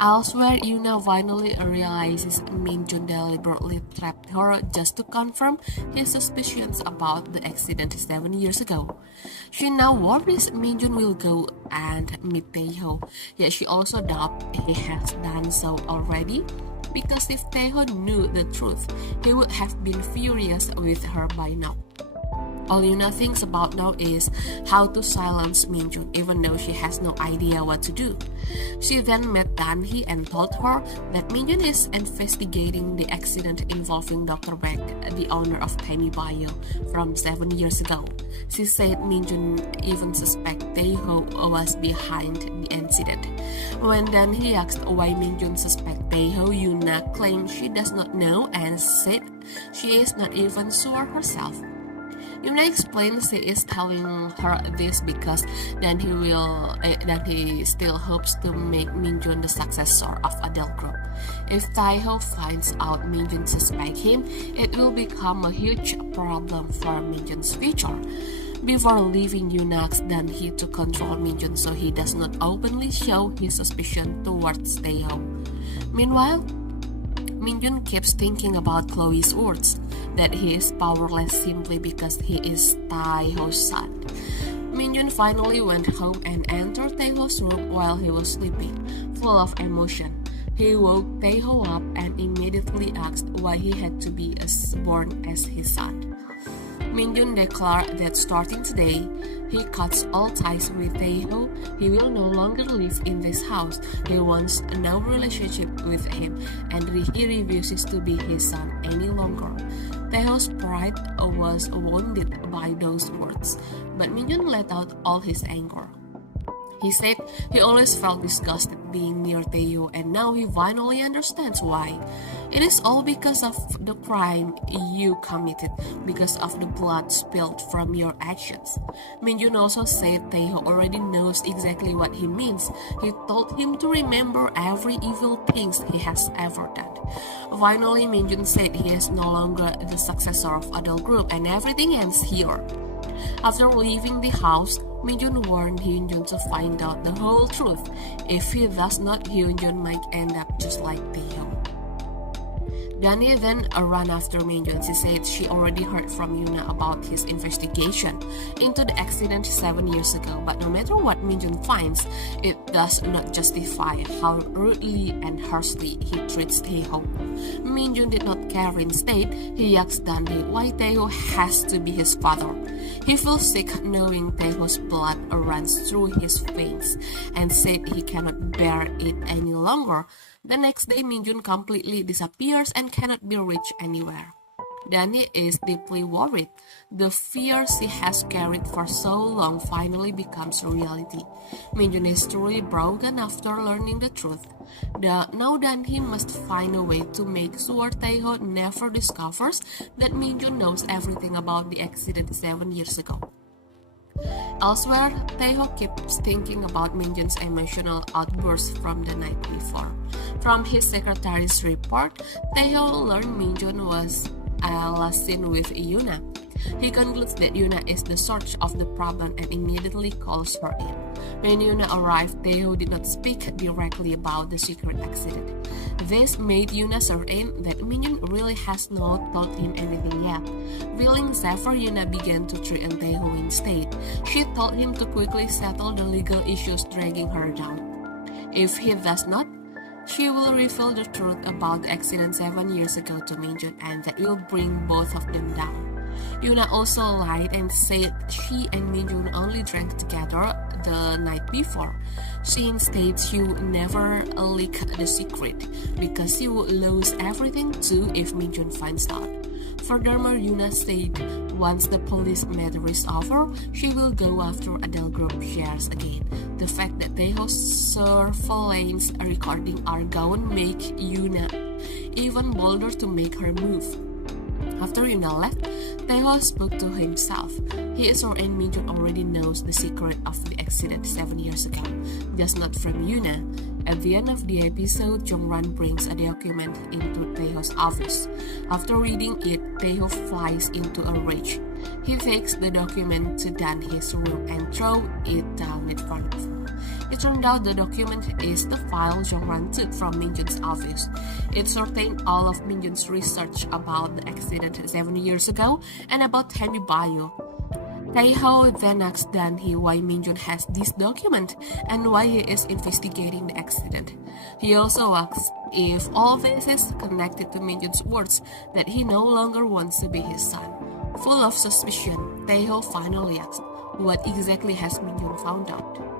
Elsewhere, Yuna finally realizes Minjun deliberately trapped her just to confirm his suspicions about the accident 7 years ago. She now worries Minjun will go and meet Taeho, yet she also doubts he has done so already, because if Taeho knew the truth, he would have been furious with her by now. All Yuna thinks about now is how to silence Minjun, even though she has no idea what to do. She then met Danhee and told her that Minjun is investigating the accident involving Dr. Beck, the owner of Tiny Bio, from 7 years ago. She said Minjun even suspects Taeho was behind the incident. When Danhee asked why Minjun suspects Taeho, Yuna claimed she does not know and said she is not even sure herself. Yuna explains he is telling her this because then he still hopes to make Minjun the successor of Adele Group. If Taeho finds out Minjun suspects him, it will become a huge problem for Minjun's future. Before leaving, Yuna asks Danhee to control Minjun so he does not openly show his suspicion towards Taeho. Meanwhile, Minjun keeps thinking about Chloe's words, that he is powerless simply because he is Taeho's son. Minjun finally went home and entered Taeho's room while he was sleeping, full of emotion. He woke Taeho up and immediately asked why he had to be born as his son. Minjun declared that starting today, he cuts all ties with Taeho. He will no longer live in this house. He wants no relationship with him, and he refuses to be his son any longer. Taeho's pride was wounded by those words, but Minjun let out all his anger. He said he always felt disgusted being near Taeho, and now he finally understands why. It is all because of the crime you committed, because of the blood spilled from your actions. Minjun also said Taeho already knows exactly what he means. He told him to remember every evil thing he has ever done. Finally, Minjun said he is no longer the successor of Adele Group, and everything ends here. After leaving the house, Minjun warned Hyunjun to find out the whole truth. If he does not, Hyunjun might end up just like Taeho. Danhee then ran after Minjun. She said she already heard from Yuna about his investigation into the accident 7 years ago, but no matter what Minjun finds, it does not justify how rudely and harshly he treats Taeho. Minjun did not care. Instead, he asked Danhee why Taeho has to be his father. He feels sick knowing Taeho's blood runs through his veins and said he cannot bear it any longer. The next day, Minjun completely disappears and cannot be reached anywhere. Danhee is deeply worried. The fear she has carried for so long finally becomes reality. Minjun is truly broken after learning the truth. Now Danhee must find a way to make sure Taeho never discovers that Minjun knows everything about the accident 7 years ago. Elsewhere, Taeho keeps thinking about Minjun's emotional outburst from the night before. From his secretary's report, Taeho learned Minjun was last seen with Yuna. He concludes that Yuna is the source of the problem and immediately calls her in. When Yuna arrived, Taeho did not speak directly about the secret accident. This made Yuna certain that Minjun really has not told him anything yet. Feeling safer, Yuna began to threaten Taeho instead. She told him to quickly settle the legal issues dragging her down. If he does not, she will reveal the truth about the accident 7 years ago to Minjun, and that will bring both of them down. Yuna also lied and said she and Minjun only drank together the night before. She instead she would never leak the secret because she would lose everything too if Minjun finds out. Furthermore, Yuna said once the police matter is over, she will go after Adele Group shares again. The fact that Taeho's surveillance recording are gone make Yuna even bolder to make her move. After Yuna left, Taeho spoke to himself. He is certain Minjun already knows the secret of the accident 7 years ago, just not from Yuna. At the end of the episode, Jongran brings a document into Taeho's office. After reading it, Taeho flies into a rage. He takes the document to Danhee's room and throws it down in front of her. It turned out the document is the file Jong-ran took from Min-jun's office. It contained all of Min-jun's research about the accident 7 years ago and about Henry Bio. Tae-ho then asked Dan-hee why Min-jun has this document and why he is investigating the accident. He also asked if all of this is connected to Min-jun's words that he no longer wants to be his son. Full of suspicion, Tae-ho finally asked, what exactly has Min-jun found out?